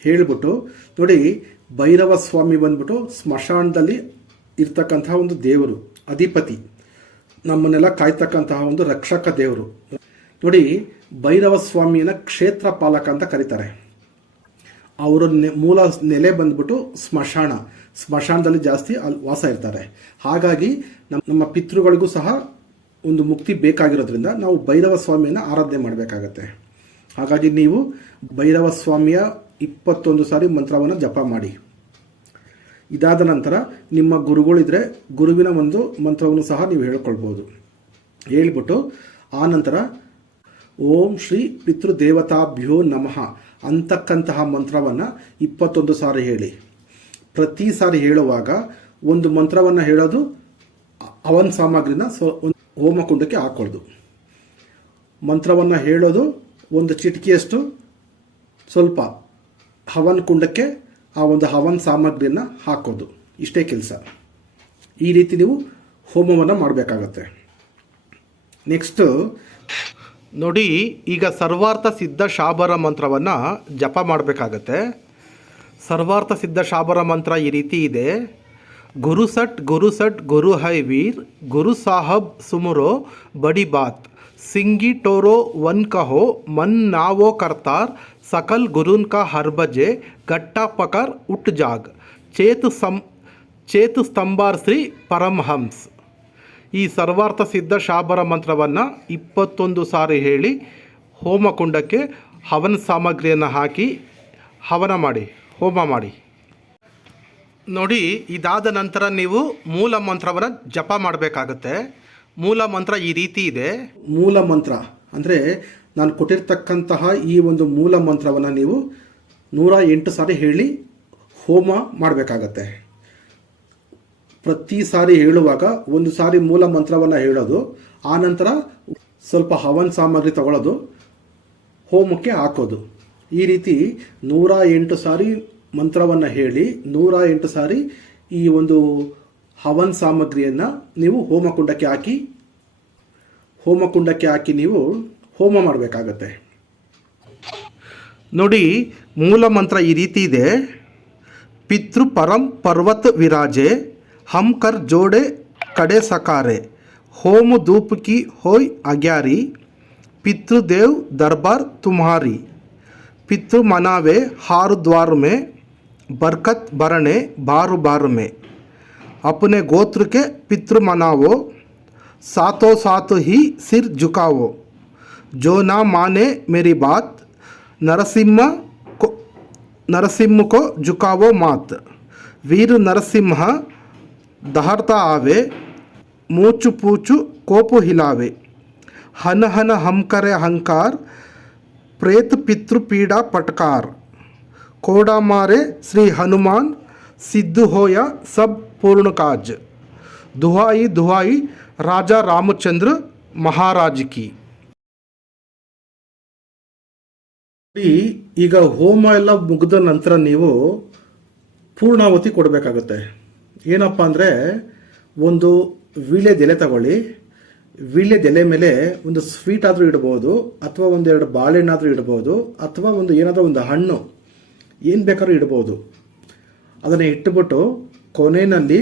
ಹೇಳಿಬಿಟ್ಟು, ನೋಡಿ, ಭೈರವ ಸ್ವಾಮಿ ಬಂದ್ಬಿಟ್ಟು ಸ್ಮಶಾನದಲ್ಲಿ ಇರ್ತಕ್ಕಂತಹ ಒಂದು ದೇವರು, ಅಧಿಪತಿ, ನಮ್ಮನ್ನೆಲ್ಲ ಕಾಯ್ತಕ್ಕಂತಹ ಒಂದು ರಕ್ಷಕ ದೇವರು. ನೋಡಿ, ಭೈರವ ಸ್ವಾಮಿಯನ್ನ ಕ್ಷೇತ್ರ ಪಾಲಕ ಅಂತ ಕರೀತಾರೆ. ಅವರ ಮೂಲ ನೆಲೆ ಬಂದ್ಬಿಟ್ಟು ಸ್ಮಶಾನ. ಸ್ಮಶಾನದಲ್ಲಿ ಜಾಸ್ತಿ ಅಲ್ಲಿ ವಾಸ ಇರ್ತಾರೆ. ಹಾಗಾಗಿ ನಮ್ಮ ಪಿತೃಗಳಿಗೂ ಸಹ ಒಂದು ಮುಕ್ತಿ ಬೇಕಾಗಿರೋದ್ರಿಂದ ನಾವು ಭೈರವ ಸ್ವಾಮಿಯನ್ನು ಆರಾಧನೆ ಮಾಡಬೇಕಾಗತ್ತೆ. ಹಾಗಾಗಿ ನೀವು ಭೈರವ ಸ್ವಾಮಿಯ ಇಪ್ಪತ್ತೊಂದು ಸಾರಿ ಮಂತ್ರವನ್ನು ಜಪ ಮಾಡಿ. ಇದಾದ ನಂತರ ನಿಮ್ಮ ಗುರುಗಳಿದ್ರೆ ಗುರುವಿನ ಒಂದು ಮಂತ್ರವನ್ನು ಸಹ ನೀವು ಹೇಳ್ಕೊಳ್ಬೋದು. ಹೇಳ್ಬಿಟ್ಟು ಆ ನಂತರ ಓಂ ಶ್ರೀ ಪಿತೃದೇವತಾಭ್ಯೋ ನಮಃ ಅಂತಕ್ಕಂತಹ ಮಂತ್ರವನ್ನು ಇಪ್ಪತ್ತೊಂದು ಸಾರಿ ಹೇಳಿ. ಪ್ರತಿ ಸಾರಿ ಹೇಳುವಾಗ ಒಂದು ಮಂತ್ರವನ್ನು ಹೇಳೋದು ಅವನ ಸಾಮಗ್ರಿನ ಸ್ವ ಹೋಮಕುಂಡಕ್ಕೆ ಹಾಕೊಳ್ಳೋದು ಮಂತ್ರವನ್ನು ಹೇಳೋದು ಒಂದು ಚಿಟಿಕೆಯಷ್ಟು ಸ್ವಲ್ಪ ಹವನ್ ಕುಂಡಕ್ಕೆ ಆ ಒಂದು ಹವನ್ ಸಾಮಗ್ರಿಯನ್ನು ಹಾಕೋದು. ಇಷ್ಟೇ ಕೆಲಸ. ಈ ರೀತಿ ನೀವು ಹೋಮವನ್ನು ಮಾಡಬೇಕಾಗತ್ತೆ. ನೆಕ್ಸ್ಟು, ನೋಡಿ ಈಗ ಸರ್ವಾರ್ಥ ಸಿದ್ಧ ಶಾಬರ ಮಂತ್ರವನ್ನು ಜಪ ಮಾಡಬೇಕಾಗತ್ತೆ. ಸರ್ವಾರ್ಥ ಸಿದ್ಧ ಶಾಬರ ಮಂತ್ರ ಈ ರೀತಿ ಇದೆ. ಗುರು ಸಟ್ ಗುರು ಸಟ್, ಗುರು ಹೈ ವೀರ್, ಗುರು ಸಾಹಬ್ ಸುಮರೋ, ಬಡಿ ಬಾತ್. ಸಿಂಗಿ ಟೋರೋ ವನ್ ಕಹೋ, ಮನ್ ನಾವೋ ಕರ್ತಾರ್, ಸಕಲ್ ಗುರುನ್ ಕಾ ಹರ್ಬಜೆ ಗಟ್ಟ ಪಕರ್ ಉಟ್ ಜಾಗ್. ಚೇತು ಸಂ, ಚೇತು ಸ್ತಂಭಾರ್ ಶ್ರೀ ಪರಮಹಂಸ್. ಈ ಸರ್ವಾರ್ಥ ಸಿದ್ಧ ಶಾಬರ ಮಂತ್ರವನ್ನು ಇಪ್ಪತ್ತೊಂದು ಸಾರಿ ಹೇಳಿ ಹೋಮಕುಂಡಕ್ಕೆ ಹವನ ಸಾಮಗ್ರಿಯನ್ನು ಹಾಕಿ ಹವನ ಮಾಡಿ. ಹೋಮ ಮಾಡಿ. ನೋಡಿ ಇದಾದ ನಂತರ ನೀವು ಮೂಲ ಮಂತ್ರವನ್ನು ಜಪ ಮಾಡಬೇಕಾಗತ್ತೆ. ಮೂಲ ಮಂತ್ರ ಈ ರೀತಿ ಇದೆ. ಮೂಲ ಮಂತ್ರ ಅಂದರೆ ನಾನು ಕೊಟ್ಟಿರ್ತಕ್ಕಂತಹ ಈ ಒಂದು ಮೂಲ ಮಂತ್ರವನ್ನು ನೀವು ನೂರ ಎಂಟು ಸಾರಿ ಹೇಳಿ ಹೋಮ ಮಾಡಬೇಕಾಗತ್ತೆ. ಪ್ರತಿ ಸಾರಿ ಹೇಳುವಾಗ ಒಂದು ಸಾರಿ ಮೂಲ ಮಂತ್ರವನ್ನು ಹೇಳೋದು ಆ ನಂತರ ಸ್ವಲ್ಪ ಹವನ್ ಸಾಮಗ್ರಿ ತಗೊಳ್ಳೋದು ಹೋಮಕ್ಕೆ ಹಾಕೋದು. ಈ ರೀತಿ ನೂರ ಎಂಟು ಸಾರಿ ಮಂತ್ರವನ್ನ ಹೇಳಿ, ನೂರ ಎಂಟು ಸಾರಿ ಈ ಒಂದು ಹವನ್ ಸಾಮಗ್ರಿಯನ್ನು ನೀವು ಹೋಮಕುಂಡಕ್ಕೆ ಹಾಕಿ ಹೋಮಕುಂಡಕ್ಕೆ ಹಾಕಿ ನೀವು ಹೋಮ ಮಾಡಬೇಕಾಗತ್ತೆ. ನೋಡಿ, ಮೂಲ ಮಂತ್ರ ಈ ರೀತಿ ಇದೆ. ಪಿತೃ ಪರಂ ಪರ್ವತ ವಿರಾಜೆ ಹಮ್ ಜೋಡೆ ಕಡೆ ಸಕಾರೆ, ಹೋಮ ಧೂಪಕಿ ಹೋಯ್ ಅಗ್ಯಾರಿ ಪಿತೃದೇವ್ ದರ್ಬಾರ್ ತುಮಾರಿ पितृ मनावे हार द्वार में बरकत भरने बार बार में अपने गोत्र के पितृ मनावो सातों सात ही सिर झुकावो। जो ना माने मेरी बात नरसिम्हा को नरसिम्ह को झुकावो मात। वीर नरसिम्हा दहरता आवे मूचु पूचु कोप हिलावे। हन हन हम करे अहंकार ಪ್ರೇತ ಪಿತೃಪೀಡಾ ಪಟ್ಕಾರ್. ಕೋಡಾಮಾರೆ ಶ್ರೀ ಹನುಮಾನ್ ಸಿದ್ಧುಹೋಯ ಸಬ್ ಪೂರ್ಣಕಾಜ್ ದುಹಾಯಿ ದುಹಾಯಿ ರಾಜಾ ರಾಮಚಂದ್ರ ಮಹಾರಾಜಕಿ. ಈಗ ಹೋಮ ಎಲ್ಲ ಮುಗಿದ ನಂತರ ನೀವು ಪೂರ್ಣಾವತಿ ಕೊಡಬೇಕಾಗುತ್ತೆ. ಏನಪ್ಪ ಅಂದರೆ ಒಂದು ವೀಳ್ಯದೆಲೆ ತಗೊಳ್ಳಿ. ವೀಳ್ಯದೆಲೆ ಮೇಲೆ ಒಂದು ಸ್ವೀಟ್ ಆದರೂ ಇಡಬಹುದು ಅಥವಾ ಒಂದೆರಡು ಬಾಳೆಹಣ್ಣಾದರೂ ಇಡಬಹುದು ಅಥವಾ ಒಂದು ಏನಾದರೂ ಒಂದು ಹಣ್ಣು, ಏನು ಬೇಕಾದ್ರೂ ಇಡಬಹುದು ಅದನ್ನು ಇಟ್ಟುಬಿಟ್ಟು ಕೊನೆಯಲ್ಲಿ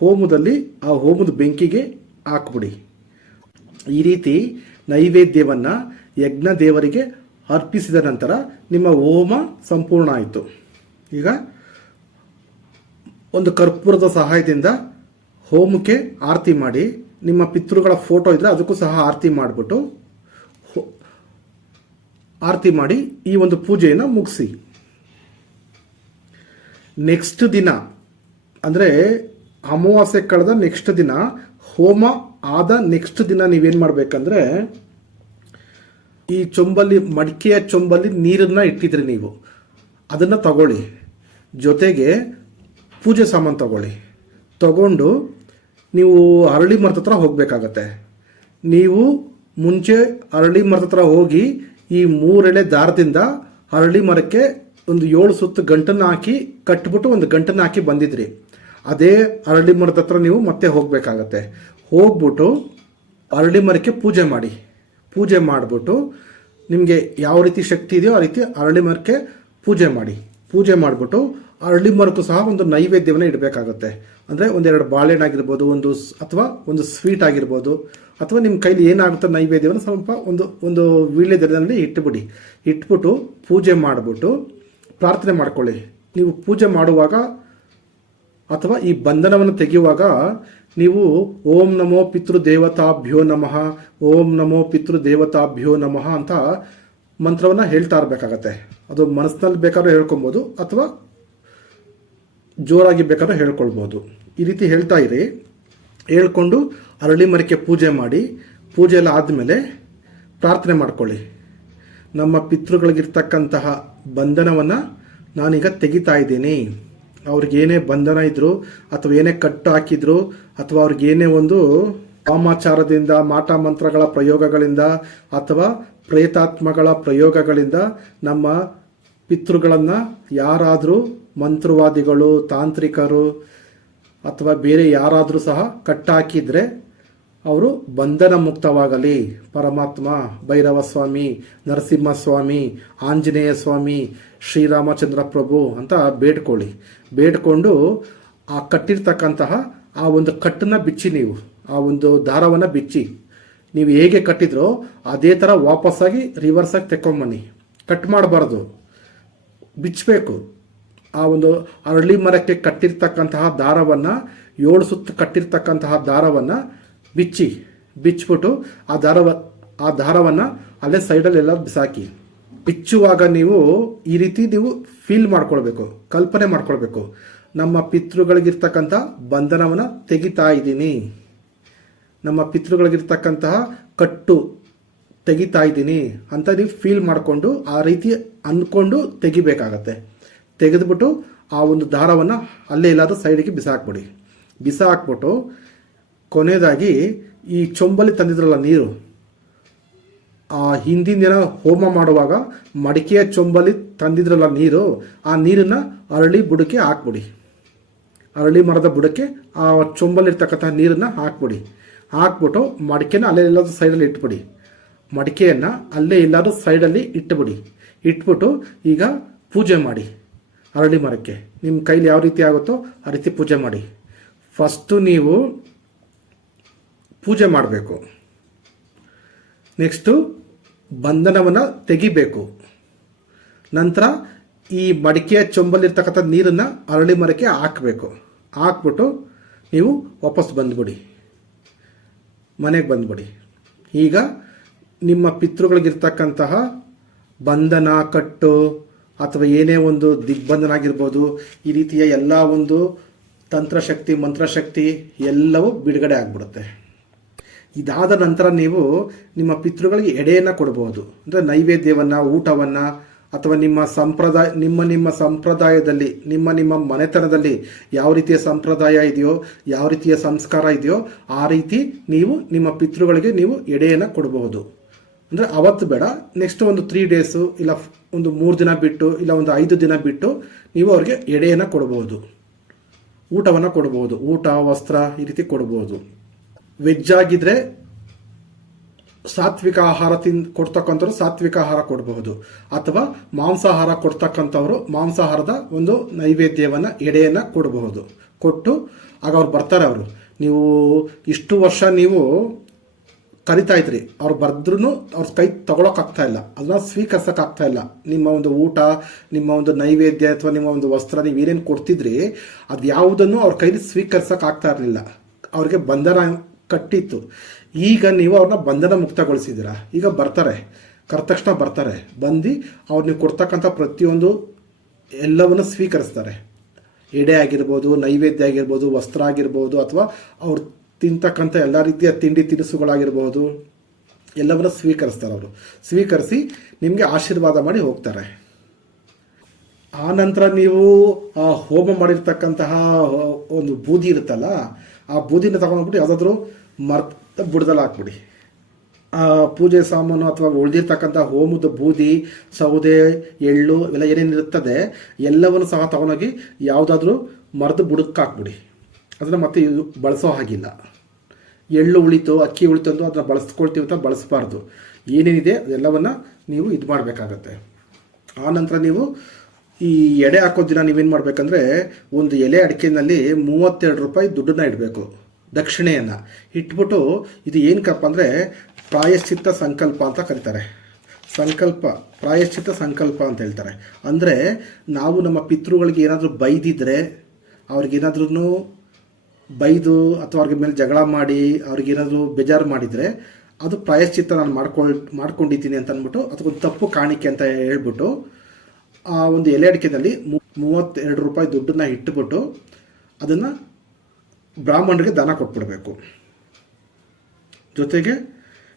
ಹೋಮದಲ್ಲಿ, ಆ ಹೋಮದ ಬೆಂಕಿಗೆ ಹಾಕ್ಬಿಡಿ. ಈ ರೀತಿ ನೈವೇದ್ಯವನ್ನು ಯಜ್ಞ ದೇವರಿಗೆ ಅರ್ಪಿಸಿದ ನಂತರ ನಿಮ್ಮ ಹೋಮ ಸಂಪೂರ್ಣ ಆಯಿತು. ಈಗ ಒಂದು ಕರ್ಪೂರದ ಸಹಾಯದಿಂದ ಹೋಮಕ್ಕೆ ಆರತಿ ಮಾಡಿ ನಿಮ್ಮ ಪಿತೃಗಳ ಫೋಟೋ ಇದ್ದರೆ ಅದಕ್ಕೂ ಸಹ ಆರತಿ ಮಾಡಿಬಿಟ್ಟು ಆರತಿ ಮಾಡಿ ಈ ಒಂದು ಪೂಜೆಯನ್ನು ಮುಗಿಸಿ. ನೆಕ್ಸ್ಟ್ ದಿನ, ಅಂದರೆ ಅಮಾವಾಸ್ಯೆ ಕಳೆದ ನೆಕ್ಸ್ಟ್ ದಿನ, ಹೋಮ ಆದ ನೆಕ್ಸ್ಟ್ ದಿನ ನೀವೇನು ಮಾಡಬೇಕಂದ್ರೆ ಈ ಚೊಂಬಲ್ಲಿ, ಮಡಿಕೆಯ ಚೊಂಬಲ್ಲಿ ನೀರನ್ನ ಇಟ್ಟಿದ್ರಿ ನೀವು. ಅದನ್ನು ತಗೊಳ್ಳಿ. ಜೊತೆಗೆ ಪೂಜೆ ಸಾಮಾನು ತಗೊಳ್ಳಿ. ತಗೊಂಡು ನೀವು ಅರಳಿ ಮರದ ಹತ್ರ ಹೋಗಬೇಕಾಗತ್ತೆ. ನೀವು ಮುಂಚೆ ಅರಳಿ ಮರದ ಹತ್ರ ಹೋಗಿ ಈ ಮೂರೆಳೆ ದಾರದಿಂದ ಅರಳಿ ಮರಕ್ಕೆ ಒಂದು ಏಳು ಸುತ್ತು ಗಂಟನ್ನು ಹಾಕಿ ಕಟ್ಬಿಟ್ಟು ಒಂದು ಗಂಟನ್ನು ಹಾಕಿ ಬಂದಿದ್ರಿ. ಅದೇ ಅರಳಿ ಮರದ ಹತ್ರ ನೀವು ಮತ್ತೆ ಹೋಗಬೇಕಾಗತ್ತೆ. ಹೋಗ್ಬಿಟ್ಟು ಅರಳಿ ಮರಕ್ಕೆ ಪೂಜೆ ಮಾಡಿ. ಪೂಜೆ ಮಾಡಿಬಿಟ್ಟು ನಿಮಗೆ ಯಾವ ರೀತಿ ಶಕ್ತಿ ಇದೆಯೋ ಆ ರೀತಿ ಅರಳಿ ಮರಕ್ಕೆ ಪೂಜೆ ಮಾಡಿ. ಪೂಜೆ ಮಾಡಿಬಿಟ್ಟು ಅರಳಿ ಮರಕ್ಕೂ ಸಹ ಒಂದು ನೈವೇದ್ಯವನ್ನು ಇಡಬೇಕಾಗುತ್ತೆ. ಅಂದರೆ ಒಂದೆರಡು ಬಾಳೆಹಣ್ಣು ಆಗಿರ್ಬೋದು, ಒಂದು ಅಥವಾ ಒಂದು ಸ್ವೀಟ್ ಆಗಿರ್ಬೋದು, ಅಥವಾ ನಿಮ್ಮ ಕೈಲಿ ಏನಾಗುತ್ತೆ ನೈವೇದ್ಯವನ್ನು ಸ್ವಲ್ಪ ಒಂದು ಒಂದು ವೀಳ್ಯದಲ್ಲಿ ಇಟ್ಟುಬಿಡಿ ಇಟ್ಬಿಟ್ಟು ಪೂಜೆ ಮಾಡಿಬಿಟ್ಟು ಪ್ರಾರ್ಥನೆ ಮಾಡ್ಕೊಳ್ಳಿ. ನೀವು ಪೂಜೆ ಮಾಡುವಾಗ ಅಥವಾ ಈ ಬಂಧನವನ್ನು ತೆಗೆಯುವಾಗ ನೀವು ಓಂ ನಮೋ ಪಿತೃ ದೇವತಾಭ್ಯೋ ನಮಃ, ಓಂ ನಮೋ ಪಿತೃ ದೇವತಾಭ್ಯೋ ನಮಃ ಅಂತ ಮಂತ್ರವನ್ನು ಹೇಳ್ತಾ ಇರಬೇಕಾಗತ್ತೆ. ಅದು ಮನಸ್ಸಿನಲ್ಲಿ ಬೇಕಾದ್ರೂ ಹೇಳ್ಕೊಬೋದು, ಅಥವಾ ಜೋರಾಗಿ ಬೇಕಾದ್ರೆ ಹೇಳ್ಕೊಳ್ಬೋದು. ಈ ರೀತಿ ಹೇಳ್ತಾ ಇರಿ. ಹೇಳ್ಕೊಂಡು ಅರಳಿ ಮರಕ್ಕೆ ಪೂಜೆ ಮಾಡಿ, ಪೂಜೆ ಎಲ್ಲ ಆದಮೇಲೆ ಪ್ರಾರ್ಥನೆ ಮಾಡ್ಕೊಳ್ಳಿ. ನಮ್ಮ ಪಿತೃಗಳಿಗಿರ್ತಕ್ಕಂತಹ ಬಂಧನವನ್ನು ನಾನೀಗ ತೆಗಿತಾ ಇದ್ದೀನಿ. ಅವ್ರಿಗೇನೇ ಬಂಧನ ಇದ್ರು ಅಥವಾ ಏನೇ ಕಟ್ಟು ಹಾಕಿದ್ರು ಅಥವಾ ಅವ್ರಿಗೇನೇ ಒಂದು ವಾಮಾಚಾರದಿಂದ, ಮಾಟ ಮಂತ್ರಗಳ ಪ್ರಯೋಗಗಳಿಂದ ಅಥವಾ ಪ್ರೇತಾತ್ಮಗಳ ಪ್ರಯೋಗಗಳಿಂದ ನಮ್ಮ ಪಿತೃಗಳನ್ನು ಯಾರಾದರೂ ಮಂತ್ರವಾದಿಗಳು, ತಾಂತ್ರಿಕರು ಅಥವಾ ಬೇರೆ ಯಾರಾದರೂ ಸಹ ಕಟ್ಟಾಕಿದರೆ ಅವರು ಬಂಧನ ಮುಕ್ತವಾಗಲಿ ಪರಮಾತ್ಮ ಭೈರವ ಸ್ವಾಮಿ ನರಸಿಂಹ ಸ್ವಾಮಿ ಆಂಜನೇಯ ಸ್ವಾಮಿ ಶ್ರೀರಾಮಚಂದ್ರ ಪ್ರಭು ಅಂತ ಬೇಡ್ಕೊಳ್ಳಿ. ಬೇಡ್ಕೊಂಡು ಆ ಕಟ್ಟಿರ್ತಕ್ಕಂತಹ ಆ ಒಂದು ಕಟ್ಟನ್ನ ಬಿಚ್ಚಿ ನೀವು. ಆ ಒಂದು ದಾರವನ್ನು ಬಿಚ್ಚಿ. ನೀವು ಹೇಗೆ ಕಟ್ಟಿದ್ರೋ ಅದೇ ಥರ ವಾಪಸ್ಸಾಗಿ ರಿವರ್ಸಾಗಿ ತೆಕ್ಕೊಂಬನ್ನಿ ಕಟ್ ಮಾಡಬಾರ್ದು. ಬಿಚ್ಚಬೇಕು ಆ ಒಂದು ಅರಳಿ ಮರಕ್ಕೆ ಕಟ್ಟಿರ್ತಕ್ಕಂತಹ ದಾರವನ್ನು, ಏಳು ಸುತ್ತು ಕಟ್ಟಿರ್ತಕ್ಕಂತಹ ದಾರವನ್ನು ಬಿಚ್ಚಿ ಬಿಚ್ಚಿಬಿಟ್ಟು ಆ ದಾರವ, ಆ ದಾರವನ್ನು ಅಲ್ಲೇ ಸೈಡಲ್ಲೆಲ್ಲ ಬಿಸಾಕಿ. ಬಿಚ್ಚುವಾಗ ನೀವು ಈ ರೀತಿ ನೀವು ಫೀಲ್ ಮಾಡ್ಕೊಳ್ಬೇಕು, ಕಲ್ಪನೆ ಮಾಡ್ಕೊಳ್ಬೇಕು. ನಮ್ಮ ಪಿತೃಗಳಿಗಿರ್ತಕ್ಕಂಥ ಬಂಧನವನ್ನು ತೆಗಿತಾ ಇದ್ದೀನಿ. ನಮ್ಮ ಪಿತೃಗಳಿಗಿರ್ತಕ್ಕಂತಹ ಕಟ್ಟು ತೆಗಿತಾ ಇದ್ದೀನಿ ಅಂತ ನೀವು ಫೀಲ್ ಮಾಡಿಕೊಂಡು ಆ ರೀತಿ ಅಂದ್ಕೊಂಡು ತೆಗಿಬೇಕಾಗತ್ತೆ. ತೆಗೆದುಬಿಟ್ಟು ಆ ಒಂದು ದಾರವನ್ನು ಅಲ್ಲೇ ಇಲ್ಲಾದ ಸೈಡಿಗೆ ಬಿಸಾಕ್ಬಿಡಿ. ಬಿಸಾಕ್ಬಿಟ್ಟು ಕೊನೆಯದಾಗಿ ಈ ಚೊಂಬಲ್ಲಿ ತಂದಿದ್ರಲ್ಲ ನೀರು, ಆ ಹಿಂದಿನ ದಿನ ಹೋಮ ಮಾಡುವಾಗ ಮಡಿಕೆಯ ಚೊಂಬಲಿ ತಂದಿದ್ರಲ್ಲ ನೀರು, ಆ ನೀರನ್ನು ಅರಳಿ ಬುಡಕ್ಕೆ ಹಾಕ್ಬಿಡಿ. ಅರಳಿ ಮರದ ಬುಡಕ್ಕೆ ಆ ಚೊಂಬಲ್ಲಿರ್ತಕ್ಕಂಥ ನೀರನ್ನು ಹಾಕ್ಬಿಡಿ. ಹಾಕ್ಬಿಟ್ಟು ಮಡಿಕೆನ ಅಲ್ಲೇ ಎಲ್ಲಾದ್ರೂ ಸೈಡಲ್ಲಿ ಇಟ್ಬಿಡಿ. ಮಡಿಕೆಯನ್ನು ಅಲ್ಲೇ ಎಲ್ಲಾದರೂ ಸೈಡಲ್ಲಿ ಇಟ್ಟುಬಿಡಿ ಇಟ್ಬಿಟ್ಟು ಈಗ ಪೂಜೆ ಮಾಡಿ. ಅರಳಿ ಮರಕ್ಕೆ. ನಿಮ್ಮ ಕೈಲಿ ಯಾವ ರೀತಿ ಆಗುತ್ತೋ ಆ ರೀತಿ ಪೂಜೆ ಮಾಡಿ. ಫಸ್ಟು ನೀವು ಪೂಜೆ ಮಾಡಬೇಕು. ನೆಕ್ಸ್ಟು ಬಂಧನವನ್ನು ತೆಗಿಬೇಕು. ನಂತರ ಈ ಮಡಿಕೆಯ ಚೊಂಬಲ್ಲಿರ್ತಕ್ಕಂಥ ನೀರನ್ನು ಅರಳಿ ಮರಕ್ಕೆ ಹಾಕಬೇಕು. ಹಾಕ್ಬಿಟ್ಟು ನೀವು ವಾಪಸ್ ಬಂದ್ಬಿಡಿ. ಮನೆಗೆ ಬಂದ್ಬಿಡಿ. ಈಗ ನಿಮ್ಮ ಪಿತೃಗಳಿಗಿರ್ತಕ್ಕಂತಹ ಬಂಧನ, ಕಟ್ಟು ಅಥವಾ ಏನೇ ಒಂದು ದಿಗ್ಬಂಧನ ಆಗಿರ್ಬೋದು ಈ ರೀತಿಯ ಎಲ್ಲ ಒಂದು ತಂತ್ರಶಕ್ತಿ, ಮಂತ್ರಶಕ್ತಿ ಎಲ್ಲವೂ ಬಿಡುಗಡೆ ಆಗಿಬಿಡುತ್ತೆ. ಇದಾದ ನಂತರ ನೀವು ನಿಮ್ಮ ಪಿತೃಗಳಿಗೆ ಎಡೆಯನ್ನು ಕೊಡಬಹುದು ಅಂದರೆ ನೈವೇದ್ಯವನ್ನು, ಊಟವನ್ನು ಅಥವಾ ನಿಮ್ಮ ಸಂಪ್ರದಾಯ, ನಿಮ್ಮ ನಿಮ್ಮ ಸಂಪ್ರದಾಯದಲ್ಲಿ, ನಿಮ್ಮ ನಿಮ್ಮ ಮನೆತನದಲ್ಲಿ ಯಾವ ರೀತಿಯ ಸಂಪ್ರದಾಯ ಇದೆಯೋ, ಯಾವ ರೀತಿಯ ಸಂಸ್ಕಾರ ಇದೆಯೋ, ಆ ರೀತಿ ನೀವು ನಿಮ್ಮ ಪಿತೃಗಳಿಗೆ ನೀವು ಎಡೆಯನ್ನು ಕೊಡಬಹುದು ಅಂದರೆ ಅವತ್ತು ಬೇಡ. ನೆಕ್ಸ್ಟ್ ಒಂದು ತ್ರೀ ಡೇಸು ಇಲ್ಲ ಒಂದು ಮೂರು ದಿನ ಬಿಟ್ಟು ಇಲ್ಲ ಒಂದು ಐದು ದಿನ ಬಿಟ್ಟು ನೀವು ಅವ್ರಿಗೆ ಎಡೆಯನ್ನು ಕೊಡಬಹುದು ಊಟವನ್ನು ಕೊಡಬಹುದು ಊಟ, ವಸ್ತ್ರ ಈ ರೀತಿ ಕೊಡಬಹುದು ವೆಜ್ ಆಗಿದ್ರೆ ಸಾತ್ವಿಕ ಆಹಾರ ತಿನ್, ಕೊಡ್ತಕ್ಕಂಥವ್ರು ಸಾತ್ವಿಕ ಆಹಾರ ಕೊಡಬಹುದು ಅಥವಾ ಮಾಂಸಾಹಾರ ಕೊಡ್ತಕ್ಕಂಥವ್ರು ಮಾಂಸಾಹಾರದ ಒಂದು ನೈವೇದ್ಯವನ್ನು ಎಡೆಯನ್ನು ಕೊಡಬಹುದು ಕೊಟ್ಟು ಆಗ ಅವ್ರು ಬರ್ತಾರೆ ಅವರು. ನೀವು ಇಷ್ಟು ವರ್ಷ ನೀವು ಕರಿತಾ ಇದ್ರಿ ಅವ್ರು ಬರ್ದ್ರೂ ಅವ್ರ ಕೈ ತಗೊಳಕ್ಕಾಗ್ತಾ ಇಲ್ಲ. ಅದನ್ನ ಸ್ವೀಕರಿಸೋಕ್ಕಾಗ್ತಾ ಇಲ್ಲ. ನಿಮ್ಮ ಒಂದು ಊಟ, ನಿಮ್ಮ ಒಂದು ನೈವೇದ್ಯ ಅಥವಾ ನಿಮ್ಮ ಒಂದು ವಸ್ತ್ರ ನೀವು ಏನೇನು ಕೊಡ್ತಿದ್ರಿ, ಅದು ಯಾವುದನ್ನು ಅವ್ರ ಕೈಲಿ ಸ್ವೀಕರಿಸೋಕ್ಕಾಗ್ತಾ ಇರಲಿಲ್ಲ. ಅವ್ರಿಗೆ ಬಂಧನ ಕಟ್ಟಿತ್ತು. ಈಗ ನೀವು ಅವ್ರನ್ನ ಬಂಧನ ಮುಕ್ತಗೊಳಿಸಿದ್ದೀರಾ? ಈಗ ಬರ್ತಾರೆ. ತಕ್ಷಣ ಬರ್ತಾರೆ. ಬಂದು ಅವ್ರು ನೀವು ಕೊಡ್ತಕ್ಕಂಥ ಪ್ರತಿಯೊಂದು ಎಲ್ಲವನ್ನು ಸ್ವೀಕರಿಸ್ತಾರೆ. ಎಡೆ ಆಗಿರ್ಬೋದು, ನೈವೇದ್ಯ ಆಗಿರ್ಬೋದು, ವಸ್ತ್ರ ಆಗಿರ್ಬೋದು ಅಥವಾ ಅವ್ರು ತಿಂತಕ್ಕಂಥ ಎಲ್ಲ ರೀತಿಯ ತಿಂಡಿ ತಿನಿಸುಗಳಾಗಿರ್ಬೋದು ಎಲ್ಲವನ್ನು ಸ್ವೀಕರಿಸ್ತಾರೆ ಅವರು. ಸ್ವೀಕರಿಸಿ ನಿಮಗೆ ಆಶೀರ್ವಾದ ಮಾಡಿ ಹೋಗ್ತಾರೆ. ಆ ನಂತರ ನೀವು ಆ ಹೋಮ ಮಾಡಿರ್ತಕ್ಕಂತಹ ಒಂದು ಬೂದಿ ಇರುತ್ತಲ್ಲ, ಆ ಬೂದಿನ ತಗೊಂಡ್ಬಿಟ್ಟು ಯಾವುದಾದ್ರೂ ಮರ್ತ ಬುಡದಲ್ಲಿ ಹಾಕ್ಬಿಡಿ ಆ ಪೂಜೆ ಸಾಮಾನು ಅಥವಾ ಉಳಿದಿರ್ತಕ್ಕಂಥ ಹೋಮದ ಬೂದಿ, ಸೌದೆ, ಎಳ್ಳು, ಇವೆಲ್ಲ ಏನೇನಿರುತ್ತದೆ, ಎಲ್ಲವನ್ನು ಸಹ ತಗೊಂಡೋಗಿ ಯಾವುದಾದ್ರೂ ಮರದ ಬುಡಕ್ಕೆ ಹಾಕ್ಬಿಡಿ ಅದನ್ನು ಮತ್ತೆ ಇದು ಬಳಸೋ ಹಾಗಿಲ್ಲ. ಎಳ್ಳು ಉಳಿತು, ಅಕ್ಕಿ ಉಳಿತು ಅಂದು ಅದನ್ನು ಬಳಸ್ಕೊಳ್ತೀವಿ ಅಂತ ಬಳಸಬಾರ್ದು. ಏನೇನಿದೆ ಅದೆಲ್ಲವನ್ನು ನೀವು ಇದು ಮಾಡಬೇಕಾಗತ್ತೆ. ನಂತರ ನೀವು ಈ ಎಡೆ ಹಾಕೋ ದಿನ ನೀವೇನು ಮಾಡಬೇಕಂದ್ರೆ ಒಂದು ಎಲೆ ಅಡಿಕೆನಲ್ಲಿ ಮೂವತ್ತೆರಡು ರೂಪಾಯಿ ದುಡ್ಡನ್ನ ಇಡಬೇಕು, ದಕ್ಷಿಣೆಯನ್ನು. ಇಟ್ಬಿಟ್ಟು ಇದು ಏನಕ್ಕಪ್ಪ ಅಂದರೆ ಪ್ರಾಯಶ್ಚಿತ್ತ ಸಂಕಲ್ಪ ಅಂತ ಕರೀತಾರೆ. ಸಂಕಲ್ಪ, ಪ್ರಾಯಶ್ಚಿತ್ತ ಸಂಕಲ್ಪ ಅಂತ ಹೇಳ್ತಾರೆ. ಅಂದರೆ ನಾವು ನಮ್ಮ ಪಿತೃಗಳಿಗೆ ಏನಾದರೂ ಬೈದಿದ್ರೆ ಅವ್ರಿಗೇನಾದ್ರೂ ಬೈದು ಅಥವಾ ಅವ್ರಿಗೆ ಮೇಲೆ ಜಗಳ ಮಾಡಿ ಅವ್ರಿಗೇನಾದರೂ ಬೇಜಾರು ಮಾಡಿದರೆ ಅದು ಪ್ರಾಯಶ್ಚಿತ್ತ ನಾನು ಮಾಡ್ಕೊಳ್, ಮಾಡ್ಕೊಂಡಿದ್ದೀನಿ ಅಂತ ಅಂದ್ಬಿಟ್ಟು ಅದಕ್ಕೊಂದು ತಪ್ಪು ಕಾಣಿಕೆ ಅಂತ ಹೇಳ್ಬಿಟ್ಟು, ಆ ಒಂದು ಎಲೆ ಅಡಿಕೆನಲ್ಲಿ ಮೂವತ್ತೆರಡು ರೂಪಾಯಿ ದುಡ್ಡನ್ನ ಇಟ್ಟುಬಿಟ್ಟು ಅದನ್ನು ಬ್ರಾಹ್ಮಣರಿಗೆ ದಾನ ಕೊಟ್ಬಿಡಬೇಕು. ಜೊತೆಗೆ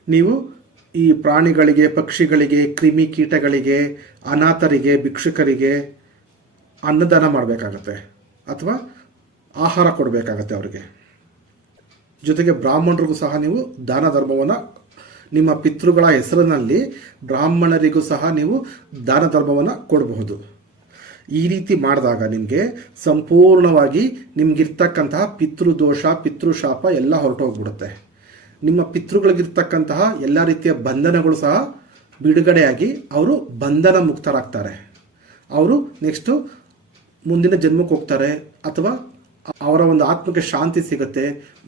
ನೀವು ಈ ಪ್ರಾಣಿಗಳಿಗೆ, ಪಕ್ಷಿಗಳಿಗೆ, ಕ್ರಿಮಿ ಕೀಟಗಳಿಗೆ, ಅನಾಥರಿಗೆ, ಭಿಕ್ಷುಕರಿಗೆ ಅನ್ನದಾನ ಮಾಡಬೇಕಾಗತ್ತೆ. ಅಥವಾ ಆಹಾರ ಕೊಡಬೇಕಾಗತ್ತೆ ಅವರಿಗೆ. ಜೊತೆಗೆ ಬ್ರಾಹ್ಮಣರಿಗೂ ಸಹ ನೀವು ದಾನ ಧರ್ಮವನ್ನು, ನಿಮ್ಮ ಪಿತೃಗಳ ಹೆಸರಿನಲ್ಲಿ ಬ್ರಾಹ್ಮಣರಿಗೂ ಸಹ ನೀವು ದಾನ ಧರ್ಮವನ್ನು ಕೊಡಬಹುದು. ಈ ರೀತಿ ಮಾಡಿದಾಗ ನಿಮಗೆ ಸಂಪೂರ್ಣವಾಗಿ ನಿಮ್ಗಿರ್ತಕ್ಕಂತಹ ಪಿತೃದೋಷ, ಪಿತೃಶಾಪ ಎಲ್ಲ ಹೊರಟೋಗ್ಬಿಡುತ್ತೆ. ನಿಮ್ಮ ಪಿತೃಗಳಿಗಿರ್ತಕ್ಕಂತಹ ಎಲ್ಲ ರೀತಿಯ ಬಂಧನಗಳು ಸಹ ಬಿಡುಗಡೆಯಾಗಿ ಅವರು ಬಂಧನ ಮುಕ್ತರಾಗ್ತಾರೆ. ಅವರು ನೆಕ್ಸ್ಟು ಮುಂದಿನ ಜನ್ಮಕ್ಕೆ ಹೋಗ್ತಾರೆ ಅಥವಾ ಅವರ ಒಂದು ಆತ್ಮಕ್ಕೆ ಶಾಂತಿ ಸಿಗುತ್ತೆ,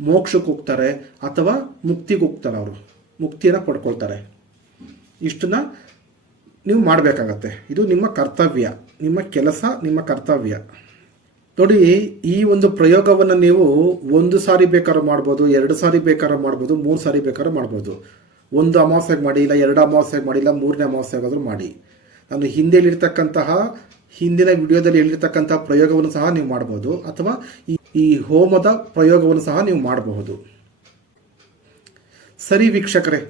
ಮೋಕ್ಷಕ್ಕೆ ಹೋಗ್ತಾರೆ ಅಥವಾ ಮುಕ್ತಿಗೆ ಹೋಗ್ತಾರೆ ಅವರು. ಮುಕ್ತಿಯನ್ನು ಪಡ್ಕೊಳ್ತಾರೆ. ಇಷ್ಟನ್ನ ನೀವು ಮಾಡಬೇಕಾಗತ್ತೆ. ಇದು ನಿಮ್ಮ ಕರ್ತವ್ಯ, ನಿಮ್ಮ ಕೆಲಸ, ನಿಮ್ಮ ಕರ್ತವ್ಯ. ನೋಡಿ, ಈ ಒಂದು ಪ್ರಯೋಗವನ್ನು ನೀವು ಒಂದು ಸಾರಿ ಬೇಕಾದ್ರೂ ಮಾಡ್ಬೋದು, ಎರಡು ಸಾರಿ ಬೇಕಾದ್ರೂ ಮಾಡ್ಬೋದು, ಮೂರು ಸಾರಿ ಬೇಕಾದ್ರೂ ಮಾಡ್ಬೋದು. ಒಂದು ಅಮಾವಾಸ್ಯೆಗೆ ಮಾಡಿ, ಇಲ್ಲ ಎರಡು ಅಮಾವಾಸ್ಯೆಗೆ ಮಾಡಿ, ಇಲ್ಲ ಮೂರನೇ ಅಮಾವಾಸ್ಯೆಗಾದ್ರೂ ಮಾಡಿ. ನಾನು ಹಿಂದೆ ಹೇಳಿರ್ತಕ್ಕಂತಹ ಹಿಂದಿನ ವಿಡಿಯೋದಲ್ಲಿ ಹೇಳಿರ್ತಕ್ಕಂಥ ಪ್ರಯೋಗವನ್ನು ಸಹ ನೀವು ಮಾಡಬಹುದು, ಅಥವಾ ಈ ಹೋಮದ ಪ್ರಯೋಗವನ್ನು ಸಹ ನೀವು ಮಾಡಬಹುದು. ಸರಿ ವೀಕ್ಷಕರೇ,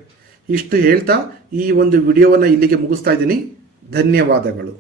ಇಷ್ಟು ಹೇಳ್ತಾ ಈ ಒಂದು ವಿಡಿಯೋವನ್ನು ಇಲ್ಲಿಗೆ ಮುಗಿಸ್ತಾ ಇದ್ದೀನಿ. ಧನ್ಯವಾದಗಳು.